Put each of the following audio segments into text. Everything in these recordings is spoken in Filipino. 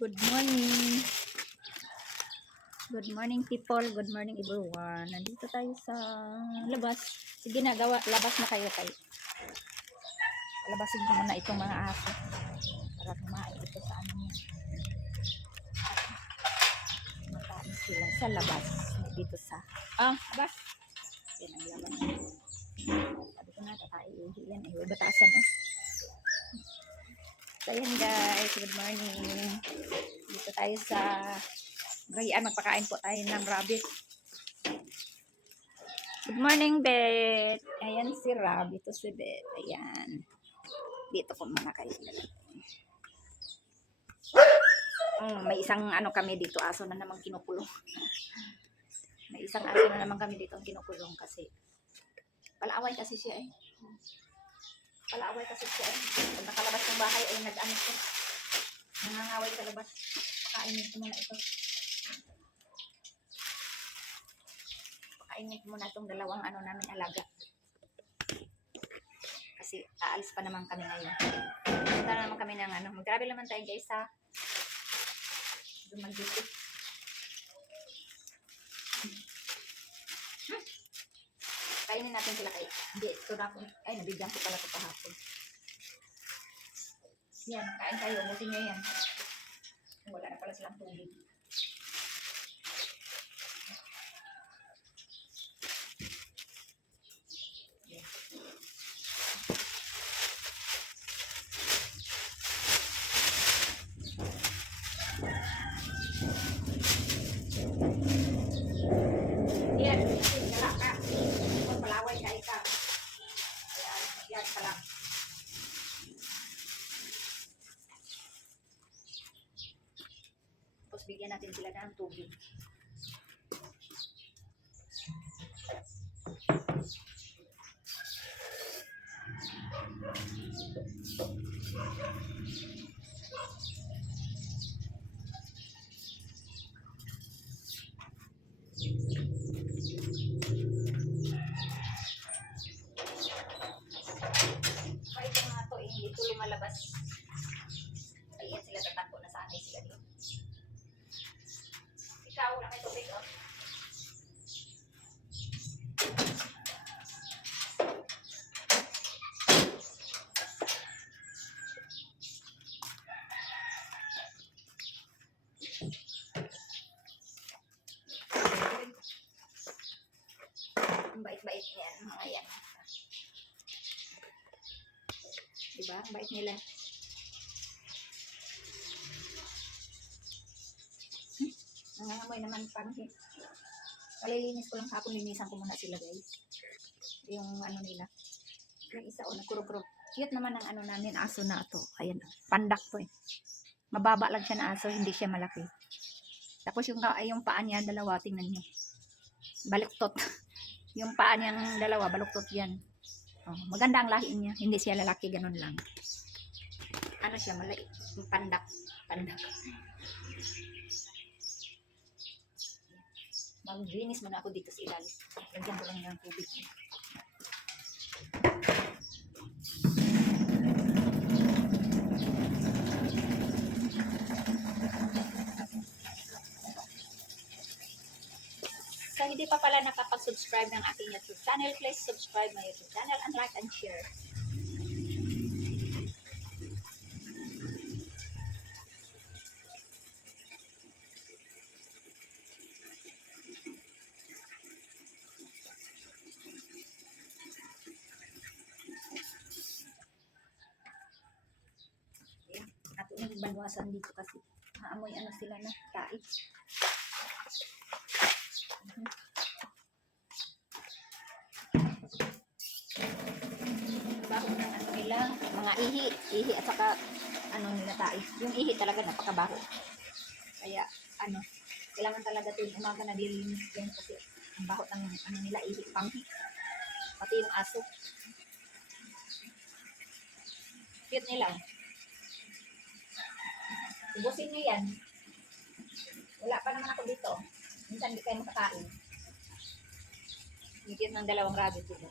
Good morning. Good morning people. Good morning everyone. Nandito tayo sa labas. Sige na, labas na kayo tayo. Labasin ko muna itong mga aso. Para kumain ito sa ano niya. Makain sila sa labas. Dito sa... labas. Yan ang labas. Sabi ko na, kakain. Yan ay batasan oh. So yan guys, good morning. Dito tayo sa Gayaan, magpakain po tayo ng rabbit. Good morning, Bet. Ayan si Rob. Ito si Bet. Ayan. Dito po muna kayo. May isang ano kami dito. Aso na naman kinukulong. May isang aso na naman kami dito ang kinukulong kasi palaaway kasi siya eh. Palaaway kasi siya eh. Pag nakalabas ng bahay ay nag-ano siya. Nangangaway sa labas. Pakainin ko muna ito. Pakainin ko muna itong dalawang ano namin alaga. Kasi aalis pa naman kami ngayon. Punta naman kami ng ano. Mag-travel naman tayo guys ha. Dumag-duty. Kainin natin sila kayo. Hindi, ito na ako. Ay, nabigyan ko pala ito kahapon. Yan, kain tayo. Buti nyo yan. Wala na pala silang tubig. Yan, kala ka. Kung palaway ka ikaw. Yan ka lang. Tapos bigyan natin sila ng tubig. Kahit mga to, hindi ito lumalabas. Ayan sila tatakbo na sanay sila dito. Ikaw, wala may tubig oh. Ang bait-bait niyan, mga yan. Diba? Ang bait nila. Nangangamoy naman parang kalilinis ko lang hapon, linisan ko muna sila guys. Yung ano nila. Yung isa o nagkurog-kurog. Cute naman ang ano namin, aso na ito. Ayan, pandak to eh. Mababa lang siya na aso, hindi siya malaki. Tapos yung paa niya, dalawa, tingnan niyo. Baluktot. Yung paa niyang dalawa, baluktot yan. Oh, maganda ang lahi niya. Hindi siya lalaki, ganun lang. Ano siya, malaki. Pandak. Pandak. Maglinis muna ako dito sa ilalim. Lagyan ko lang ng tubig. So, hindi pa pala nakapag-subscribe ng aking YouTube channel, please subscribe my YouTube channel and like and share. At yung banwasan dito kasi maamoy ano sila na tais. Baho ng ano nila, mga ihi at saka ano nila tais. Yung ihi talaga napakabaho. Kaya ano, kailangan talaga tuwing umaga na dilinis yan kasi ang baho ng ano nila, ihi, panghi. Pati yung aso. Cute nila. Ubusin nyo yan. Wala pa naman ako dito. Minsan hindi kayo makakain. Higit ng dalawang rabbit dito.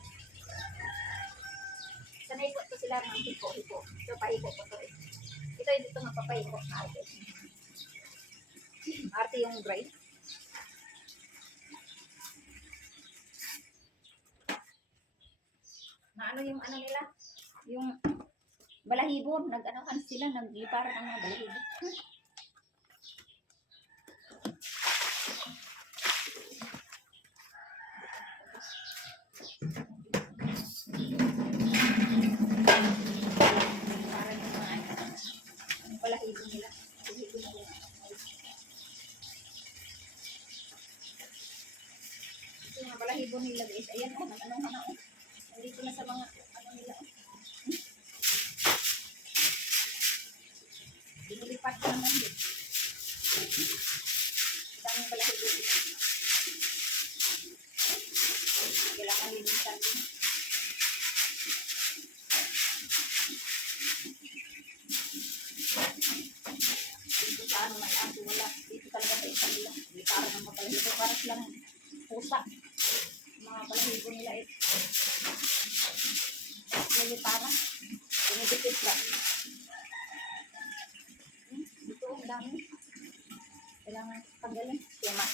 Sanay ko ito sila ng hiko-hiko. Ito, pahiko ko ito eh. Ito yung dito magpapahiko na ito. Arte yung bride. Na ano yung ano nila? Yung balahibo. Nag-anohan sila. Nagliparan ang mga balahibo. Liparan yung mga balahibo nila. Balahibo nila. Yung mga balahibo nila guys. Ayan o. Nag-anohan na o. Nandito na sa mga ano nila o. Dinilipat ko naman din. Daming balahibo nila. Kailangan linisan din. Dito sa ano may aso wala. Dito talaga sa isang nila. Liparan ng mga balahibo. Para silang pusa. Mga balahibo nila eh. Niliparan. Pinidikit lang. Dito ang dami. Kailangan tanggalin. Tema.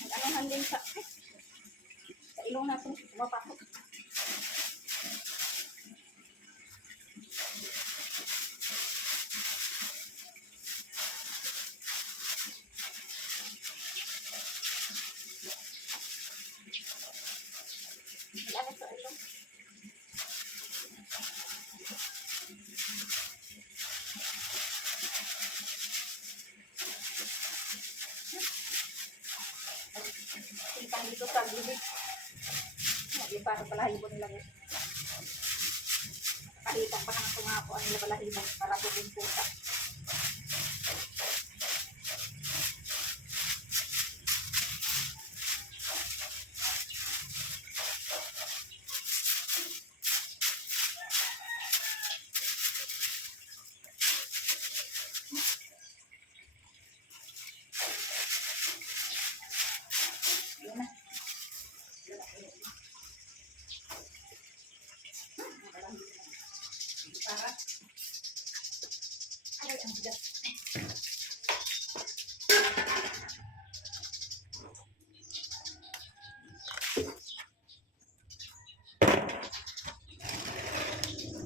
Mag-anohan din sa ilong natin. Mapapot. Lalagay sa ilong. Sintang dito sa gilid. Nagliparan balahibo nila. Kahita pa nang tumapo ang nila balahibo para tuwing pusa. Yun na. Para ay ang bigat.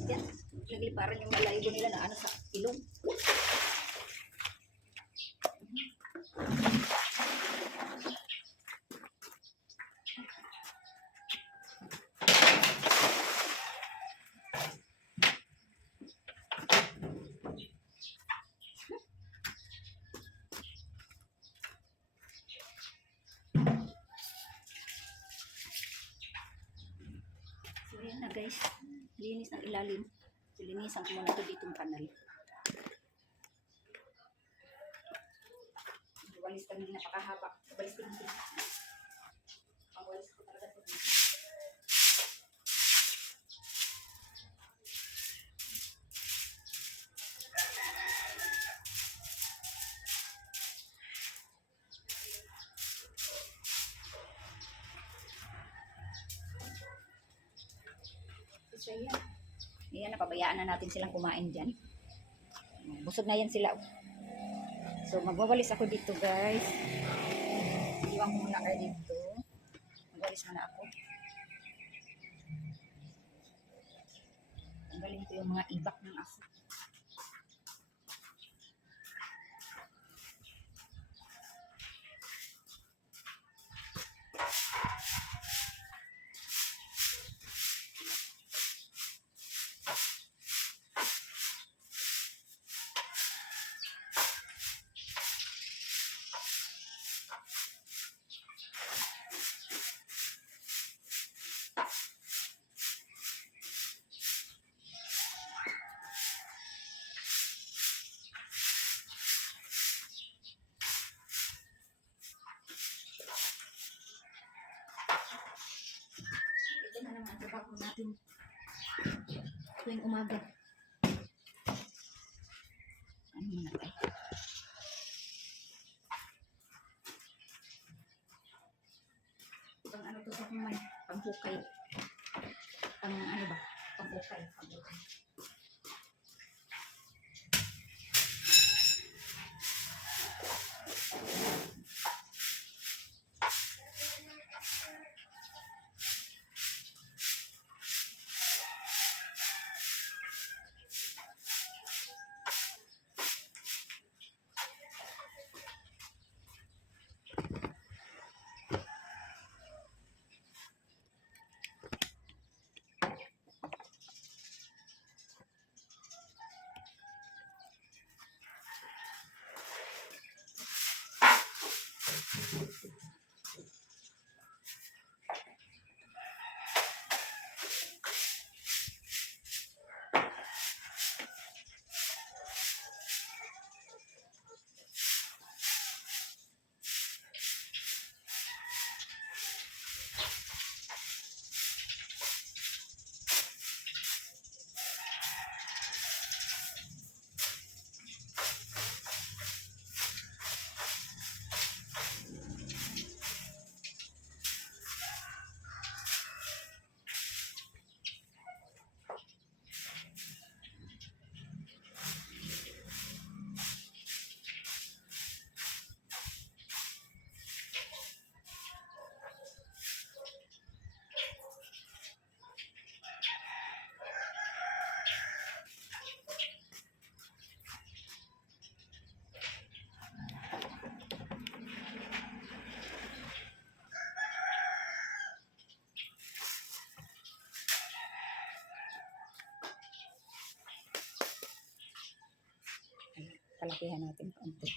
Yan. Nagliparan yung balahibo nila na ano sa ilong. So yan na guys. Linis ng ilalim. Linisan ko muna ito dito yung kanal. Walis kami napakahaba. Walis kami dito. Ang walis ko talaga ito. So yan. Yan, napabayaan na natin silang kumain dyan. Busog na yan sila. So, magwawalis ako dito, guys. Iwan ko muna kayo dito. Magwalis muna ako. Tanggalin ko yung mga ibak ng aso. Ito na naman ang trabaho natin tuwing umaga. Ano muna tayo? Pang ano to sa kumay? Panghukay. Pang ano ba? Panghukay. Panghukay. kalakihan natin konti.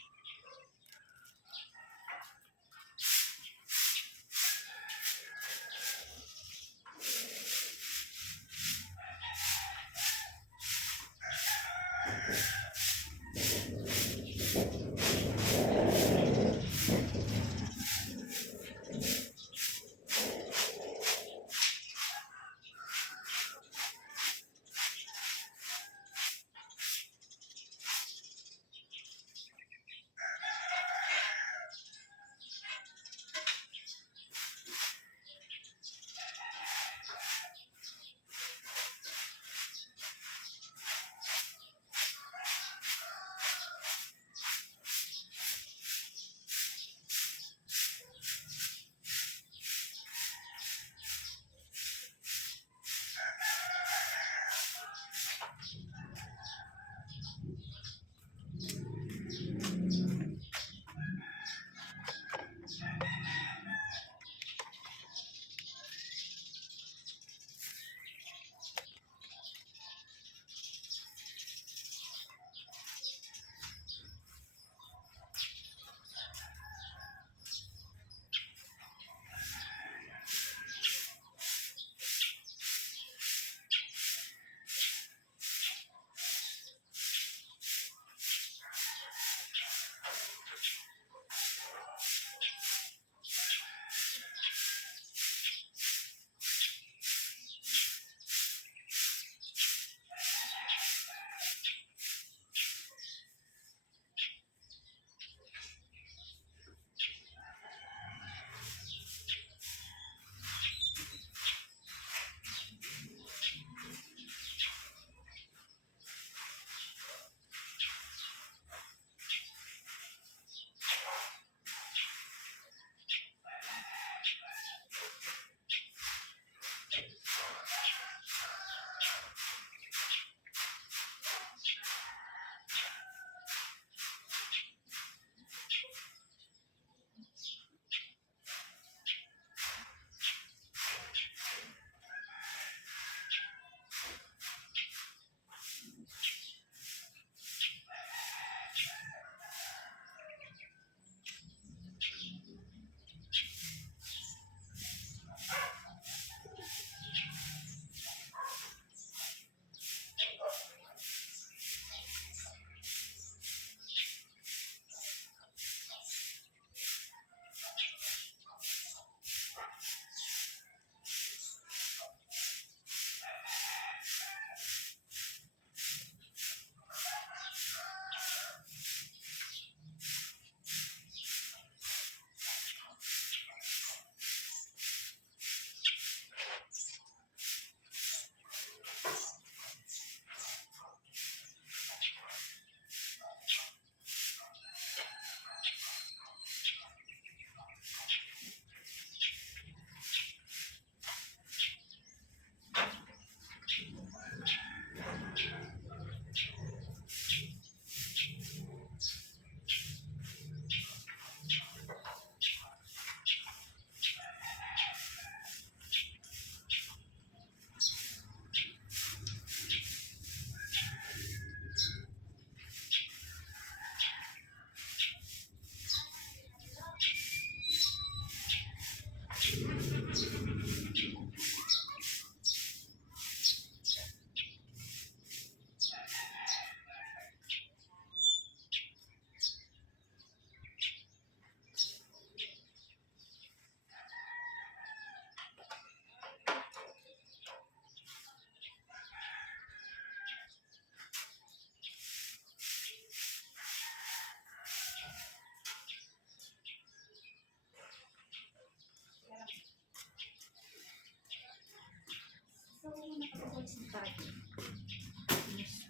So, nakapag-ulis na tayo.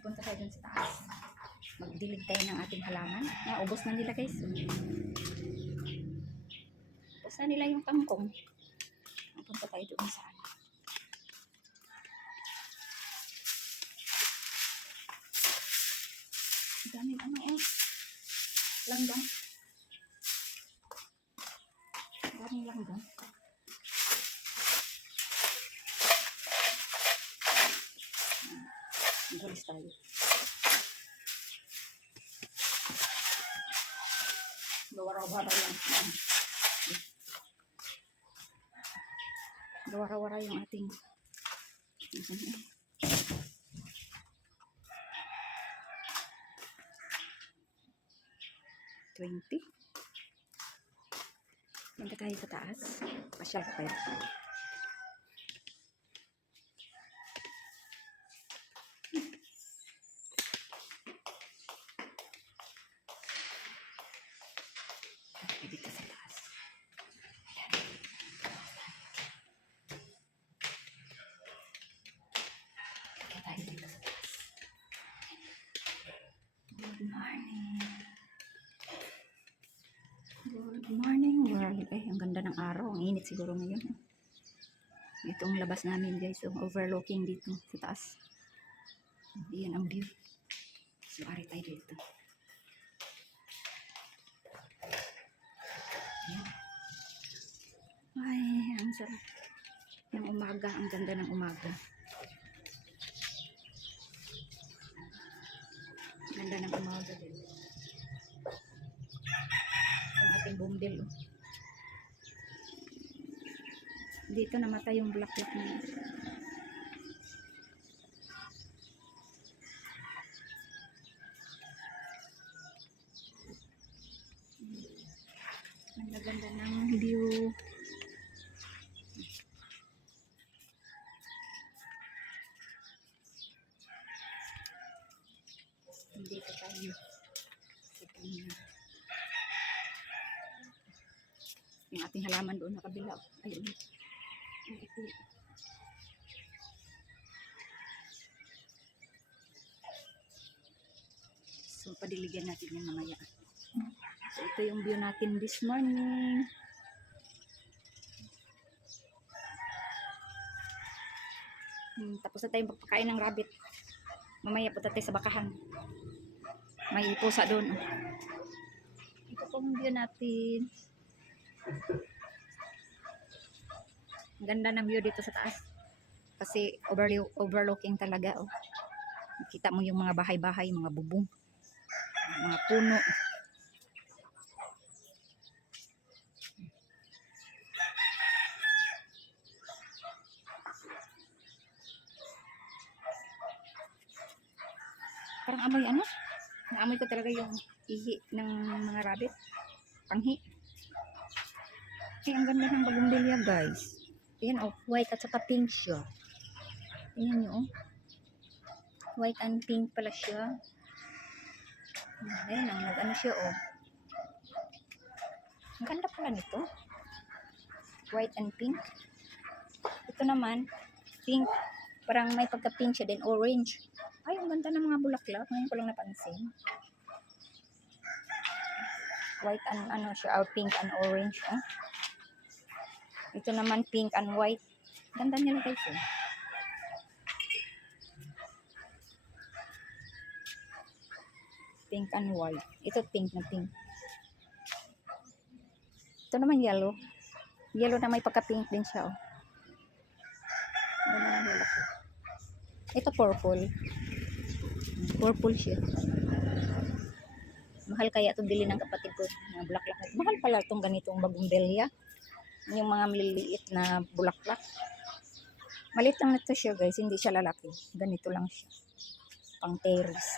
Punta tayo dun sa taas. Magdilig tayo ng ating halaman. Ubos na nila guys. Ubos na nila yung kangkong. Punta tayo doon sa ano. Daming ano langgam. Daming langgam. Gulis tayo. Gawara-wara yan. Gawara-wara yung ating 20. Punta tayo sa taas. Pasyal pa tayo. Dito sa taas. Ayan. Kaya tayo dito sa taas. Good morning. Good morning world. Ay, ang ganda ng araw. Ang init siguro ngayon. Itong labas namin guys. So, overlooking dito sa taas. Iyan ang view. So, ari tayo dito. Ayan. Ay, ang sarap. Yung umaga. Ang ganda ng umaga. Ganda ng umaga din. Yung ating bumbil. Oh. Dito namatay yung bulaklak na yun. Ang ganda ng view. Dito tayo. Yung ating halaman doon na kabila. Ayun. Ito. So, padiligan natin yan mamaya. So, ito yung view natin this morning. Tapos na tayong pagpakain ng rabbit. Mamaya punta tayo sa bakahan. May pusa doon. Ito pong view natin. Ang ganda ng view dito sa taas. Kasi overlooking talaga. Oh. Nakita mo yung mga bahay-bahay, mga bubong, mga puno. Parang amoy ano? Naamoy ko talaga yung ihi ng mga rabbit. Panghi. Ang ganda ng bagumbilya guys. Ayan oh, white at saka pink siya. Ayan nyo oh. White and pink pala siya. Ayan oh, nag-ano siya oh. Ang ganda pala nito. White and pink. Ito naman, pink. Parang may pagka-pink siya din, orange. Ay, ang ganda ng mga bulaklak. Ngayon ko lang napansin. White and ano siya, pink and orange oh. Ito naman pink and white. Ganda nila guys eh. Pink and white. Ito pink na pink. Ito naman yellow. Yellow na may pagka-pink din siya oh. Ganda ng yellow. Ito purple. Purple siya. Mahal kaya itong bili ng kapatid ko. Mga bulaklak. Mahal pala itong ganitong bagumbilya. Yung mga maliliit na bulaklak. Maliit lang nito siya guys, hindi siya lalaki. Ganito lang siya. Pang terrace.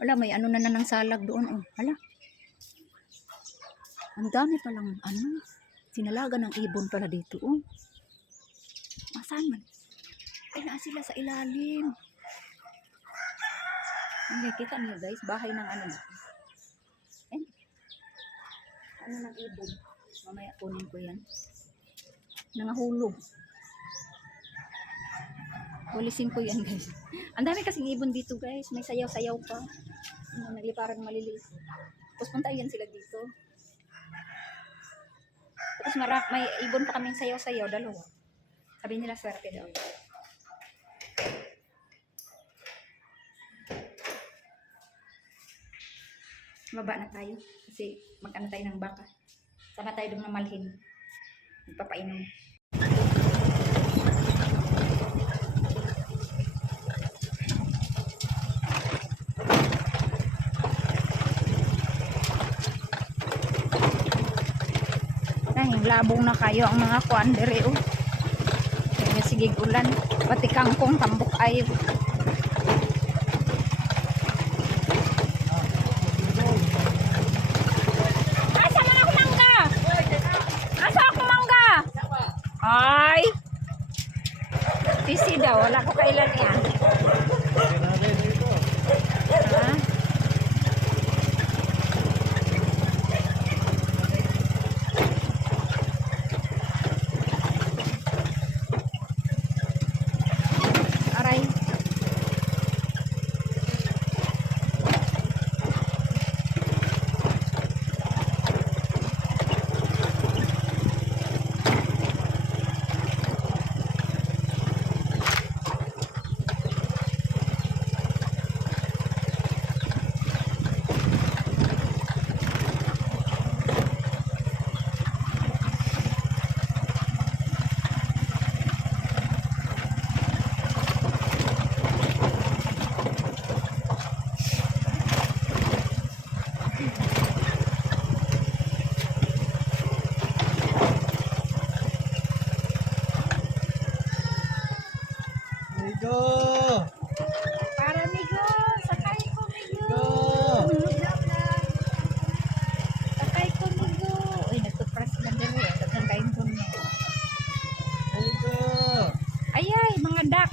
Wala, may ano na ng salag doon. Oh. Hala. Ang dami palang ano. Sinalaga ng ibon pala dito. Oh. Masaan man? Ay, naa sila sa ilalim. Nakikita niyo guys, bahay ng ano. Eh, ano ng ibon. Mamaya kunin ko yan. Nangahulog. Walisin ko yan guys. Ang dami kasing ibon dito guys. May sayaw-sayaw pa. Nagliparang maliliit. Tapos punta yan sila dito. Tapos may ibon pa kaming sayaw-sayaw. Dalawa. Sabi nila swerte daw. Baba na tayo. Kasi mag-ano tayo ng baka. Sama tayo doon na malhin. Magpapainom. Naglabong na kayo ang mga kuan diri oh. Kaya sige ulan, pati kangkong tambok ayo. Asa man ako mangga? Asa ako mangga? Ay. PC daw, wala ko kailan yan. Ha? Aray. Migo! Para migo, sakay ko migo. Sakay ko migo. Uy, nagtupras na diri. Daghang ko niya. Migo! Ayay, mga duck.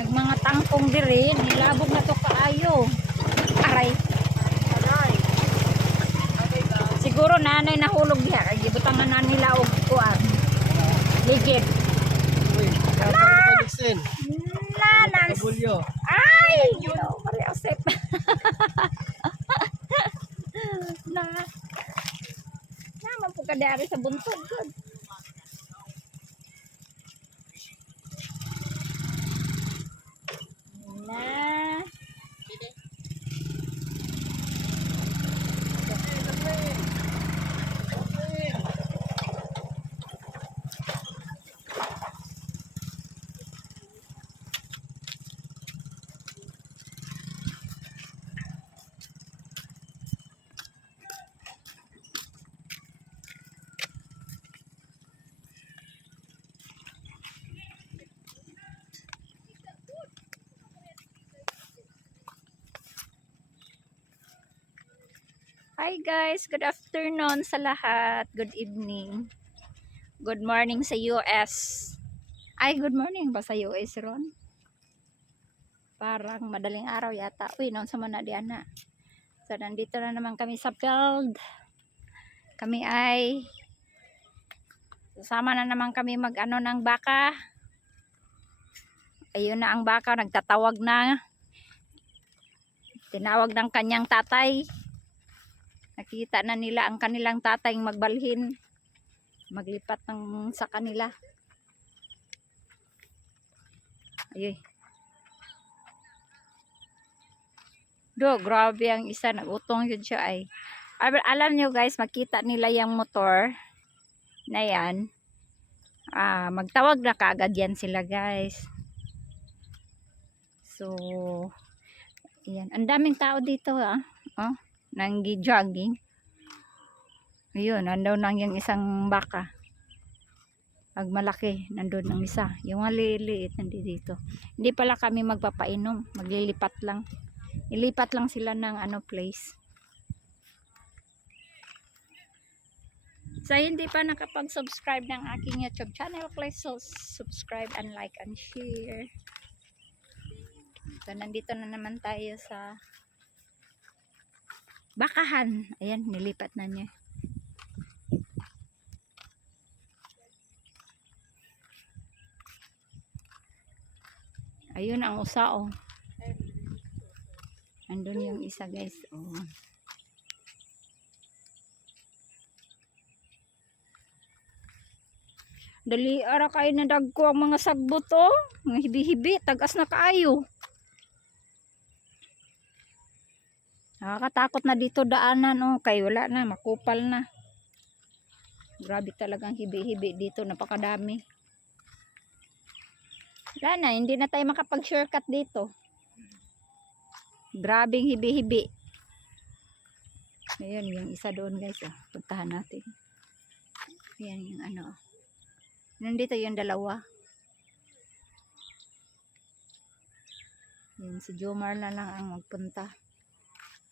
Nagmanga tangkong diri, nilabog na to kaayo. Aray. Siguro nanay nahulog diha kay gibutangan na nila og kuan. Ligid. Uy, kapaliksin. Nanan. Kabulyo. Ay, you know, Maria Josep. na. Naman po kadari sa buntod. Good. Na. Hi guys, good afternoon sa lahat. Good evening. Good morning sa US. Ay, good morning ba sa US ron? Parang madaling araw yata. Uy, noon sa mana diyan na. So, nandito na naman kami sa field. Kami ay sasama na naman kami mag-ano ng baka. Ayun na ang baka, nagtatawag na. Tinawag ng kanyang tatay. Nakita na nila ang kanilang tatay magbalhin. Maglipat ng sa kanila. Ayun. Do, grabe ang isa. Nagutong yun siya ay. Alam nyo guys, makita nila yung motor na yan. Magtawag na kaagad yan sila guys. So, yan. Ang daming tao dito Oh, nanggi-jogging. Ayun, nandun lang yung isang baka. Pag malaki, nandun ang isa. Yung maliliit, nandito. Hindi pala kami magpapainom. Maglilipat lang. Ilipat lang sila ng place. So, hindi pa nakapag-subscribe ng aking YouTube channel, please subscribe and like and share. So, nandito na naman tayo sa bakahan. Ayan, nilipat na niya. Ayun ang usa oh. Andun yung isa guys oh. Dali ara kay na dagko ang mga sagbot oh. Mga hibi-hibi, tagas na kaayo. Nakakatakot na dito daanan oh, kay wala na, makupal na. Grabe talagang hibi-hibi dito, napakadami. Wala na, hindi na tayo makapag-shortcut dito. Grabing hibi-hibi. Ayan, yung isa doon guys. Puntahan natin. Ayan yung ano. Nandito yung dalawa. Yan, si Jomar na lang ang magpunta.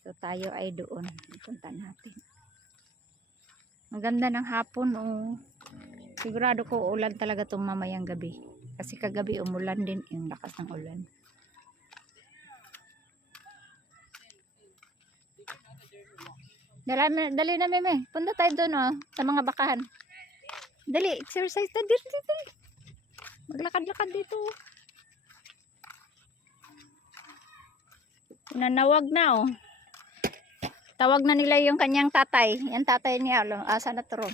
So tayo ay doon. Punta natin. Maganda ng hapon. Oh. Sigurado ko ulan talaga itong mamayang gabi. Kasi kagabi umulan din yung lakas ng ulan. Dali na meme. Punta tayo doon oh, sa mga bakahan. Dali, exercise tayo. Dali. Maglakad-lakad dito. Nanawag na oh. Tawag na nila yung kanyang tatay. Yan tatay niya. Asa na to ron.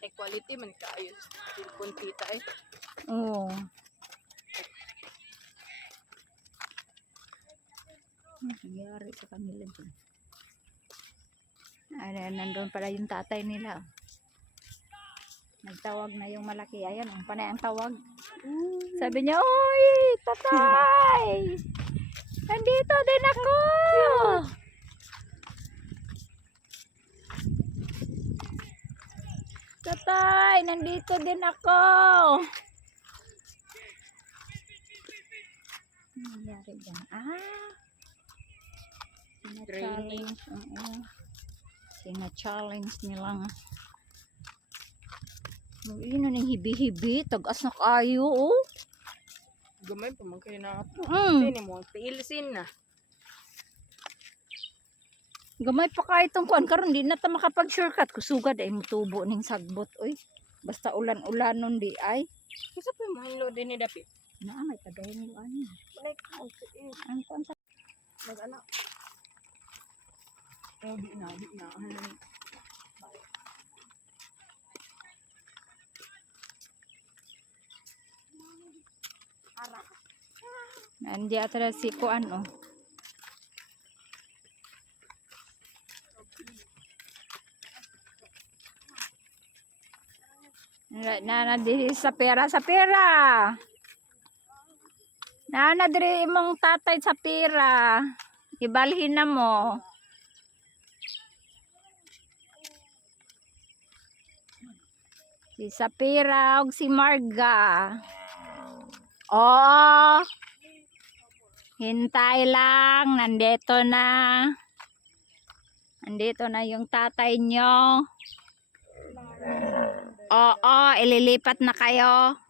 Ay quality man kaayos. Yung kita eh. Oo. Nangyari sa kanila dun. Nandun pala yung tatay nila. Nagtawag na yung malaki. Ayan, ang panay ang tawag. Sabi niya, oy, tatay! Nandito din ako! Tatay, nandito din ako! Ano nangyari dyan? Sina-challenge. Sina-challenge nilang. Yun na hibi-hibi. Tagas na kayo, oh. Gamay pa man kayo na. Mm. Sini mo, tiilsin na. Gamay pa ka itong kuan karon di na ta makapag-shortcut kusugad ay mutubo ning sagbot oy. Basta ulan-ulanon di ay. Kasi pa mo hilo din ni Dapi. Na may tagay ni ano. Like, Ang kuan sa mag-anak. Oh, di na. Nandiya atra si kuan oh. Na diri sa pera. Na diri imong tatay sa pera. Ibalhin na mo. Si Sapira og si Marga. Oh. Hintay lang, nandito na. Nandito na yung tatay nyo. Oo, ililipat na kayo.